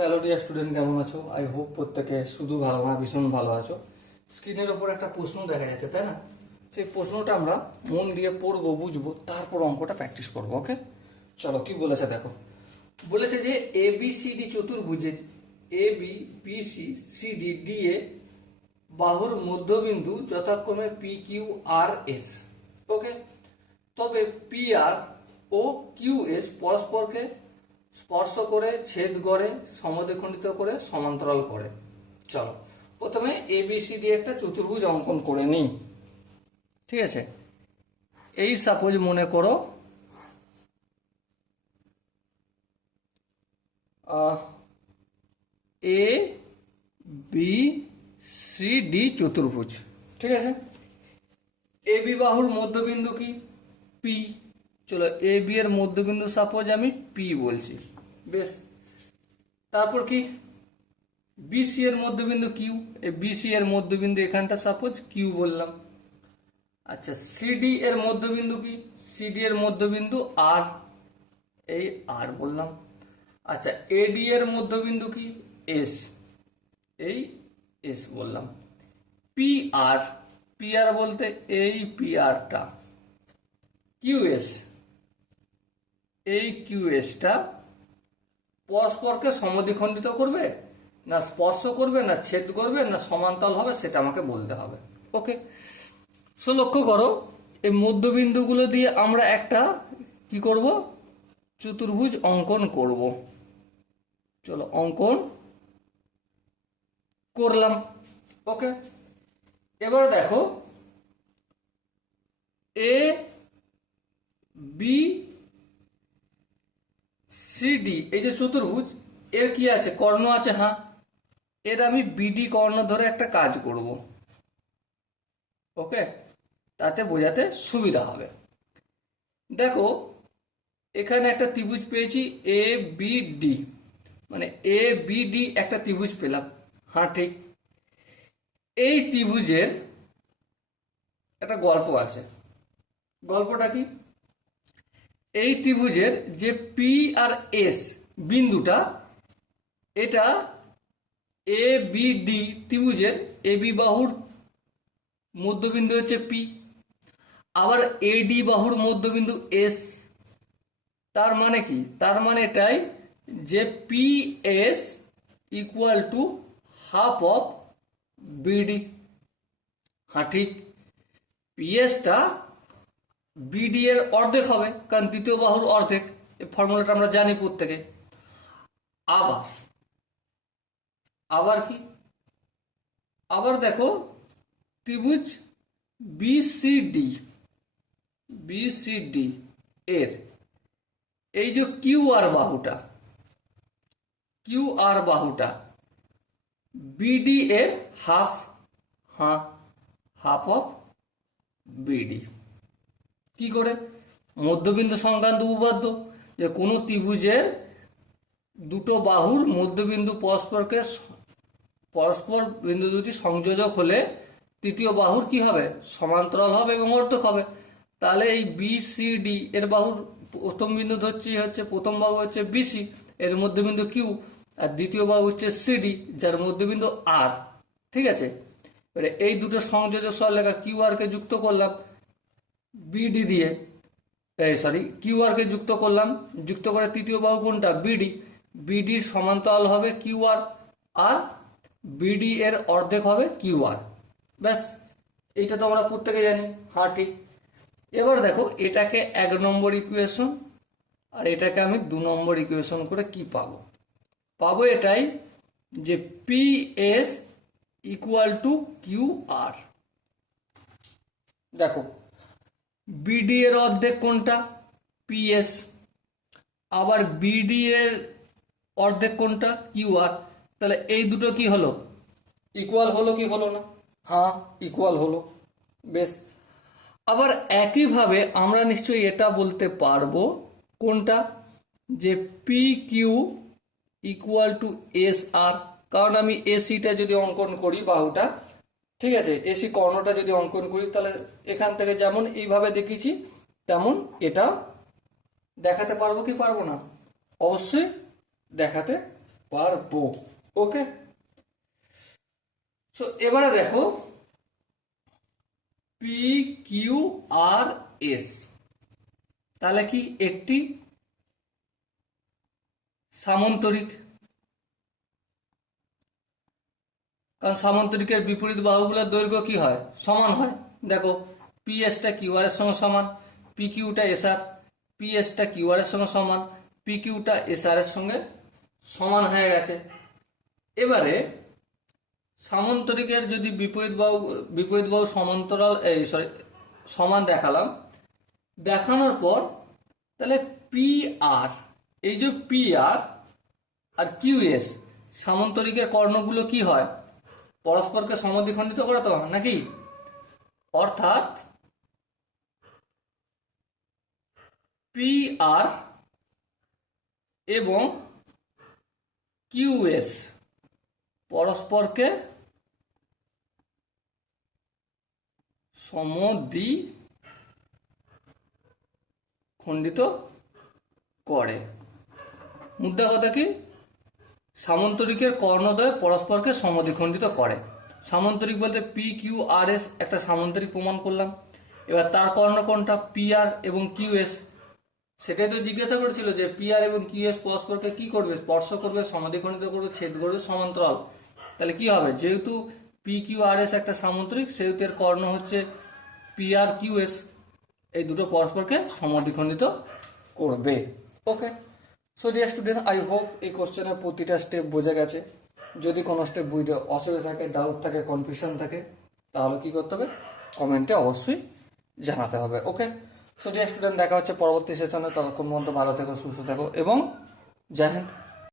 Hello dear student, কেমন আছো? I hope প্রত্যেকে শুধু ভালো না, ভীষণ ভালো আছো। স্ক্রিনের ওপর একটা প্রশ্ন দেখা যাচ্ছে, তাই না? সেই প্রশ্নটা আমরা মন দিয়ে পড়বো, বুঝবো, তারপর অঙ্কটা প্র্যাকটিস করবো। ওকে, চলো কি বলেছে দেখো। বলেছে যে এ বি সি ডি চতুর্ভুজে A B B C C D D A বাহুর মধ্যবিন্দু যথাক্রমে P Q R S. Okay, তবে পি আর ও কিউ এস পরস্পরকে স্পর্শ করে, ছেদ করে, সমদ্বিখণ্ডিত করে, সমান্তরাল করে। চলো প্রথমে এ বি সি ডি একটা চতুর্ভুজ অঙ্কন করে নিই। ঠিক আছে, এই সাপোজ মনে করো এ বি সি ডি চতুর্ভুজ। ঠিক আছে, এ বি বাহুর মধ্যবিন্দু কি? পি। চলো এ বি এর মধ্যবিন্দু সাপোজ আমি পি বলছি। বেশ, তারপর কি? বিসি এর মধ্যবিন্দু কিউ। এই বিসি এর মধ্যবিন্দু এখানটা সাপোজ কিউ বললাম। আচ্ছা, সিডি এর মধ্যবিন্দু কি? সিডি এর মধ্যবিন্দু আর, এই আর বললাম। আচ্ছা, এডি এর মধ্যবিন্দু কি? এস, এই এস বললাম। পি আর, পি আর বলতে এই পি আরটা। কিউএস, এই কিউএসটা পরস্পরকে সমদ্বিখণ্ডিত করবে, না স্পর্শ করবে, না ছেদ করবে, না সমান্তরাল হবে, সেটা আমাকে বলতে হবে। ওকে, সো লক্ষ্য করো, এই মধ্যবিন্দুগুলো দিয়ে আমরা একটা কি করব? চতুর্ভুজ অঙ্কন করব। চলো অঙ্কন করলাম। ওকে, এবার দেখো এ বি সি ডি, এই যে চতুর্ভুজ, এর কি আছে? কর্ণ আছে। হ্যাঁ, এর আমি বিডি কর্ণ ধরে একটা কাজ করব। ওকে, তাতে বোঝাতে সুবিধা হবে। দেখো এখানে একটা ত্রিভুজ পেয়েছি এ বি ডি, মানে এ বি ডি একটা ত্রিভুজ পেলাম। হ্যাঁ ঠিক, এই ত্রিভুজের একটা গল্প আছে। গল্পটা কি? এই ত্রিভুজের যে পি আর এস বিন্দুটা, এটা এ বি ডি ত্রিভুজের এ বি বাহুর মধ্যবিন্দু হচ্ছে পি, আবার এডি বাহুর মধ্যবিন্দু এস। তার মানে কি? তার মানে এটাই যে P S equal to half of BD. হ্যাঁ ঠিক, পিএসটা বিডি এর অর্ধেক হবে, কারণ দ্বিতীয় বাহুর অর্ধেক। এই ফর্মুলাটা আমরা জানি প্রত্যেকে। আবার আবার কি? আবার দেখো ত্রিভুজ বিসিডি, বিসিডি এর এই যে কিউ আর বাহুটা, কিউ আর বাহুটা বিডি এর হাফ। হ্যাঁ, হাফ অফ বিডি। কি করে? মধ্যবিন্দু সংক্রান্ত উপপাদ্য, যে কোনো ত্রিভুজের দুটো বাহুর মধ্যবিন্দু পরস্পর বিন্দু দুটি সংযোজক হলে তৃতীয় বাহুর কি হবে? সমান্তরাল হবে এবং অর্ধক হবে। তাহলে এই বিসিডি এর বাহুর প্রথম বিন্দু হচ্ছে প্রথম বাহু হচ্ছে বিসি, এর মধ্যবিন্দু কিউ, আর দ্বিতীয় বাহু হচ্ছে সিডি, যার মধ্যবিন্দু আর। ঠিক আছে, এবারে এই দুটো সংযোজক সরলরেখা কিউ আর কে যুক্ত করলাম বিডি দিয়ে, সরি কিউ আর কে যুক্ত করলাম, যুক্ত করে তৃতীয় বাহু কোনটা? বিডি। বিডির সমান্তরাল হবে কিউ আর, আর বিডি এর অর্ধেক হবে কিউ আর। ব্যাস, এইটা তো আমরা প্রত্যেকে জানি। হ্যাঁ ঠিক, এবার দেখো এটাকে 1 নম্বর ইকুয়েশন আর এটাকে আমি 2 নম্বর ইকুয়েশন করে কি পাবো? পাবো এটাই যে P S equal to Q R. দেখো বিডি এর অর্ধেক কোনটা? পিএস। আবার বিডি এর অর্ধেক কোনটা? Q R. তাহলে এই দুটো কি হলো? ইকুয়াল হলো কি হলো না? হ্যাঁ, ইকুয়াল হলো। বেশ, আবার একইভাবে আমরা নিশ্চয়ই এটা বলতে পারবো, কোনটা? যে P Q equal to S R. কারণ আমি এসিটা যদি অঙ্কন করি বাহুটা, ঠিক আছে, এসি কর্ণটা যদি অঙ্কন করি, তাহলে এখান থেকে যেমন এইভাবে দেখিয়েছি তেমন এটা দেখাতে পারবো কি পারবো না? অবশ্যই দেখাতে পারবো। ওকে, সো এবারে দেখো পি কিউ আর এস, তাহলে কি একটি সামান্তরিক, কারণ সামান্তরিকের বিপরীত বাহুগুলোর দৈর্ঘ্য কি হয়, সমান হয়। দেখো পি এসটা কিউ আর এর সঙ্গে সমান, পি কিউটা এস আর, পি এসটা কিউ আর এর সঙ্গে সমান, পি কিউটা এস আর এর সঙ্গে সমান হয়ে গেছে। এবারে সামান্তরিকের যদি বিপরীত বাহু সমান্তরাল সরি সমান দেখালাম, দেখানোর পর তাহলে পি আর, এই যে পি আর আর কিউ এস সামান্তরিকের কর্ণগুলো কি হয়, পরস্পরকে সমদ্বিখণ্ডিত করে তো নাকি, অর্থাৎ পি আর এবং কিউ এস পরস্পরকে সমদ্বিখণ্ডিত করে। মুদ্রা কথা কি, সামান্তরিকের কর্ণদ্বয় পরস্পরকে সমদ্বিখণ্ডিত করে। সামান্তরিক বলতে পি কিউ আর এস একটা সামান্তরিক প্রমাণ করলাম। এবার তার কর্ণ কোনটা, পি আর এবং কিউ এস, সেটাই তো জিজ্ঞাসা করেছিল যে পি আর এবং কিউ এস পরস্পরকে কি করবে, স্পর্শ করবে, সমদ্বিখণ্ডিত করবে, ছেদ করবে, সমান্তরাল। তাহলে কি হবে, যেহেতু পি কিউ আর এস একটা সামান্তরিক, সেহেতু এর কর্ণ হচ্ছে পি আর কিউ এস, এই দুটো পরস্পরকে সমদ্বিখণ্ডিত করবে। Okay, so dear student, I hope এই কোশ্চেনের প্রতিটা স্টেপ বোঝা গেছে। যদি কোনো স্টেপ বুঝতে অসুবিধা থাকে, ডাউট থাকে, কনফিউশন থাকে, তাহলে কি করতে হবে, কমেন্টে অবশ্যই জানাতে হবে। ওকে, সো ডিয়ার স্টুডেন্ট, দেখা হচ্ছে পরবর্তী সেশনে। ততক্ষণ পর্যন্ত ভালো থেকো, সুস্থ থেকো এবং জয় হিন্দ।